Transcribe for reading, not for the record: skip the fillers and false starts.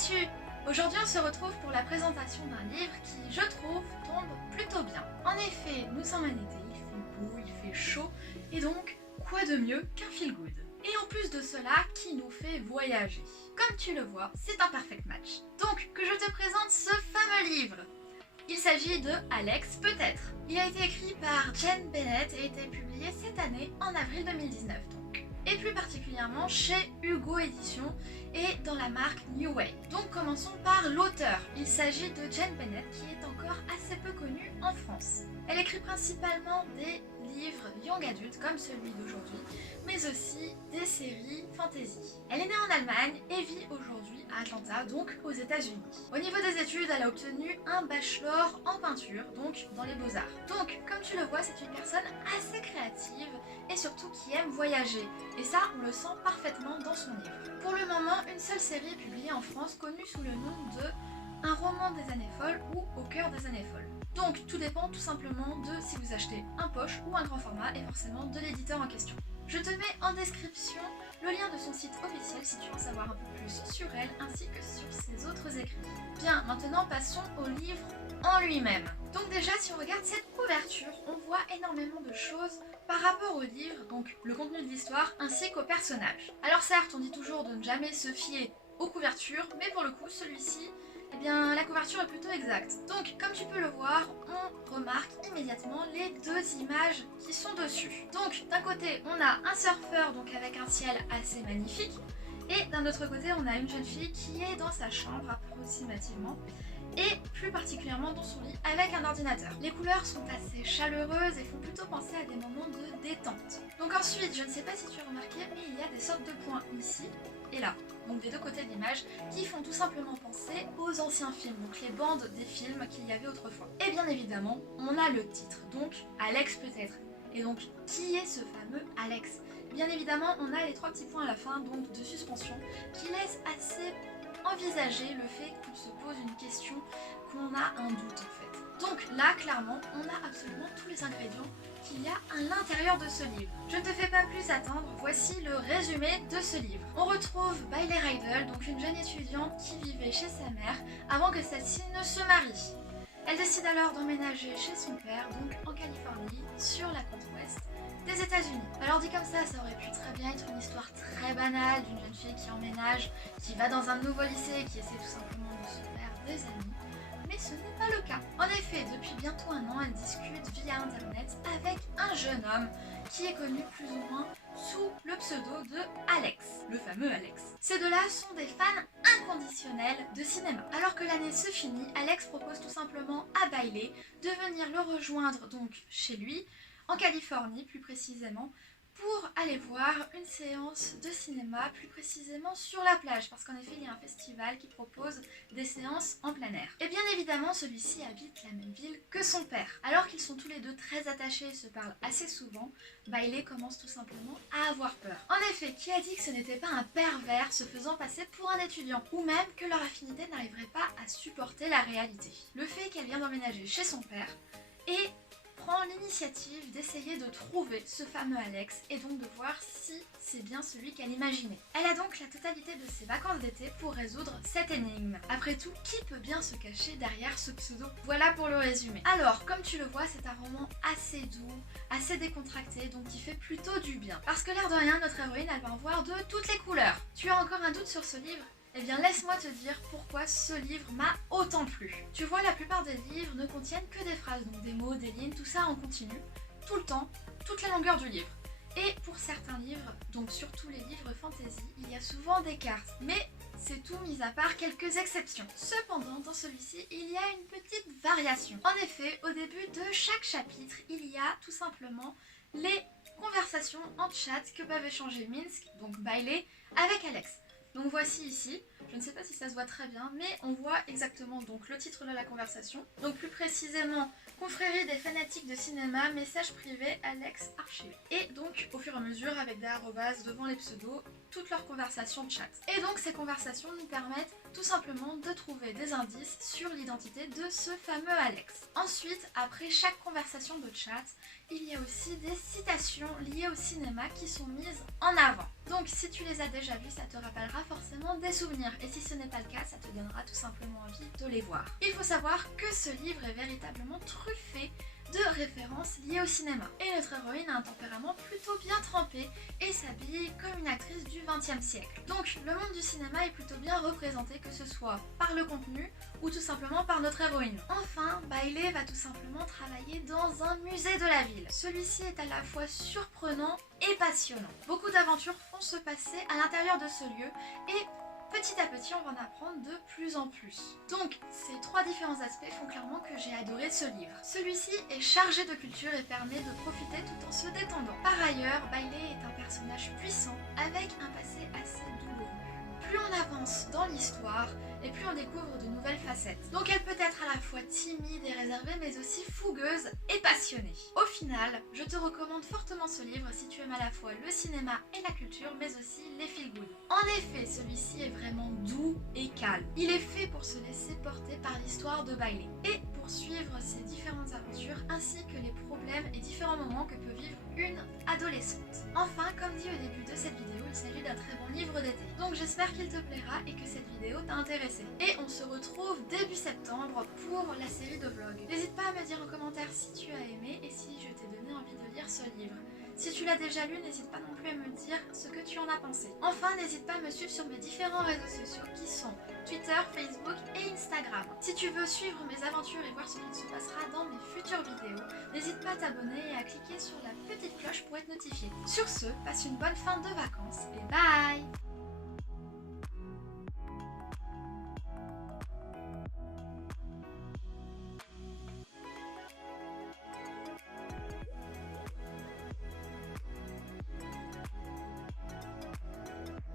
vas-tu? Aujourd'hui on se retrouve pour la présentation d'un livre qui, je trouve, tombe plutôt bien. En effet, nous sommes un été, il fait beau, il fait chaud, et donc, quoi de mieux qu'un feel-good? Et en plus de cela, qui nous fait voyager. Comme tu le vois, c'est un perfect match. Donc, que je te présente ce fameux livre. Il s'agit de Alex peut-être. Il a été écrit par Jen Bennett et a été publié cette année en avril 2019 donc. Et plus particulièrement chez Hugo Éditions et dans la marque New Way. Donc commençons par l'auteur. Il s'agit de Jen Bennett qui est encore assez peu connue en France. Elle écrit principalement des livres young adultes comme celui d'aujourd'hui, mais aussi des séries fantasy. Elle est née en Allemagne et vit aujourd'hui à Atlanta, donc aux États-Unis. Au niveau des études, elle a obtenu un bachelor en peinture, donc dans les beaux-arts. Donc, comme tu le vois, c'est une personne assez créative et surtout qui aime voyager. Et ça, on le sent parfaitement dans son livre. Pour le moment, une seule série est publiée en France, connue sous le nom de Un roman des années folles ou Au cœur des années folles. Donc tout dépend tout simplement de si vous achetez un poche ou un grand format et forcément de l'éditeur en question. Je te mets en description le lien de son site officiel si tu veux en savoir un peu plus sur elle ainsi que sur ses autres écrits. Bien, maintenant passons au livre en lui-même. Donc déjà si on regarde cette couverture, on voit énormément de choses par rapport au livre, donc le contenu de l'histoire ainsi qu'aux personnages. Alors certes, on dit toujours de ne jamais se fier aux couvertures, mais pour le coup celui-ci, eh bien, la couverture est plutôt exacte. Donc, comme tu peux le voir, on remarque immédiatement les deux images qui sont dessus. Donc, d'un côté, on a un surfeur donc avec un ciel assez magnifique, et d'un autre côté, on a une jeune fille qui est dans sa chambre approximativement, et plus particulièrement dans son lit avec un ordinateur. Les couleurs sont assez chaleureuses et font plutôt penser à des moments de détente. Donc ensuite, je ne sais pas si tu as remarqué, mais il y a des sortes de points ici et là, donc des deux côtés de l'image, qui font tout simplement penser aux anciens films, donc les bandes des films qu'il y avait autrefois. Et bien évidemment, on a le titre, donc Alex peut-être. Et donc, qui est ce fameux Alex? Bien évidemment, on a les trois petits points à la fin, donc de suspension, qui laissent assez envisager le fait qu'on se pose une question, qu'on a un doute en fait. Donc là, clairement, on a absolument tous les ingrédients qu'il y a à l'intérieur de ce livre. Je ne te fais pas plus attendre, voici le résumé de ce livre. On retrouve Bailey Rydell, donc une jeune étudiante qui vivait chez sa mère avant que celle-ci ne se marie. Elle décide alors d'emménager chez son père, donc en Californie, sur la côte ouest des États-Unis. Alors dit comme ça aurait pu très bien être une histoire très banale d'une jeune fille qui emménage, qui va dans un nouveau lycée et qui essaie tout simplement de se faire des amis. Mais ce n'est pas le cas. En effet, depuis bientôt un an, elle discute via internet avec un jeune homme qui est connu plus ou moins sous le pseudo de Alex, le fameux Alex. Ces deux-là sont des fans inconditionnels de cinéma. Alors que l'année se finit, Alex propose tout simplement à Bailey de venir le rejoindre donc chez lui, en Californie plus précisément, pour aller voir une séance de cinéma, plus précisément sur la plage, parce qu'en effet il y a un festival qui propose des séances en plein air. Et bien évidemment celui-ci habite la même ville que son père. Alors qu'ils sont tous les deux très attachés et se parlent assez souvent, Bailey commence tout simplement à avoir peur. En effet, qui a dit que ce n'était pas un pervers se faisant passer pour un étudiant, ou même que leur affinité n'arriverait pas à supporter la réalité. Le fait qu'elle vient d'emménager chez son père et prend l'initiative d'essayer de trouver ce fameux Alex et donc de voir si c'est bien celui qu'elle imaginait. Elle a donc la totalité de ses vacances d'été pour résoudre cette énigme. Après tout, qui peut bien se cacher derrière ce pseudo? Voilà pour le résumé. Alors, comme tu le vois, c'est un roman assez doux, assez décontracté, donc qui fait plutôt du bien. Parce que l'air de rien, notre héroïne, elle va en voir de toutes les couleurs. Tu as encore un doute sur ce livre? Eh bien laisse-moi te dire pourquoi ce livre m'a autant plu. Tu vois, la plupart des livres ne contiennent que des phrases, donc des mots, des lignes, tout ça en continu, tout le temps, toute la longueur du livre. Et pour certains livres, donc surtout les livres fantasy, il y a souvent des cartes, mais c'est tout mis à part quelques exceptions. Cependant, dans celui-ci, il y a une petite variation. En effet, au début de chaque chapitre, il y a tout simplement les conversations en chat que peuvent échanger Minsk, donc Bailey, avec Alex. Donc voici ici, je ne sais pas si ça se voit très bien, mais on voit exactement donc le titre de la conversation. Donc plus précisément, confrérie des fanatiques de cinéma, message privé, Alex archivé. Et donc au fur et à mesure, avec des arrobas devant les pseudos, toutes leurs conversations de chat. Et donc ces conversations nous permettent tout simplement de trouver des indices sur l'identité de ce fameux Alex. Ensuite, après chaque conversation de chat, il y a aussi des citations liées au cinéma qui sont mises en avant. Donc si tu les as déjà vues, ça te rappellera forcément des souvenirs. Et si ce n'est pas le cas, ça te donnera tout simplement envie de les voir. Il faut savoir que ce livre est véritablement truffé de références liées au cinéma. Et notre héroïne a un tempérament plutôt bien trempé et s'habille comme une actrice du XXe siècle. Donc le monde du cinéma est plutôt bien représenté, que ce soit par le contenu ou tout simplement par notre héroïne. Enfin, Bailey va tout simplement travailler dans un musée de la ville. Celui-ci est à la fois surprenant et passionnant. Beaucoup d'aventures vont se passer à l'intérieur de ce lieu et petit à petit, on va en apprendre de plus en plus. Donc, ces trois différents aspects font clairement que j'ai adoré ce livre. Celui-ci est chargé de culture et permet de profiter tout en se détendant. Par ailleurs, Bailey est un personnage puissant avec un passé assez douloureux. Plus on avance dans l'histoire, et plus on découvre de nouvelles facettes. Donc elle peut être à la fois timide et réservée, mais aussi fougueuse et passionnée. Au final, je te recommande fortement ce livre si tu aimes à la fois le cinéma et la culture, mais aussi les feel good. En effet, celui-ci est vraiment doux et calme. Il est fait pour se laisser porter par l'histoire de Bailey et pour suivre ses différentes aventures ainsi que les problèmes et différents moments que peut vivre une adolescente. Enfin, comme dit au début de cette vidéo, il s'agit d'un très bon livre d'été. Donc j'espère qu'il te plaira et que cette vidéo t'a intéressé. Et on se retrouve début septembre pour la série de vlogs. N'hésite pas à me dire en commentaire si tu as aimé et si je t'ai donné envie de lire ce livre. Si tu l'as déjà lu, n'hésite pas non plus à me dire ce que tu en as pensé. Enfin, n'hésite pas à me suivre sur mes différents réseaux sociaux qui sont Twitter, Facebook et Instagram. Si tu veux suivre mes aventures et voir ce qu'il se passera dans mes futures vidéos, n'hésite pas à t'abonner et à cliquer sur la petite cloche pour être notifié. Sur ce, passe une bonne fin de vacances et bye!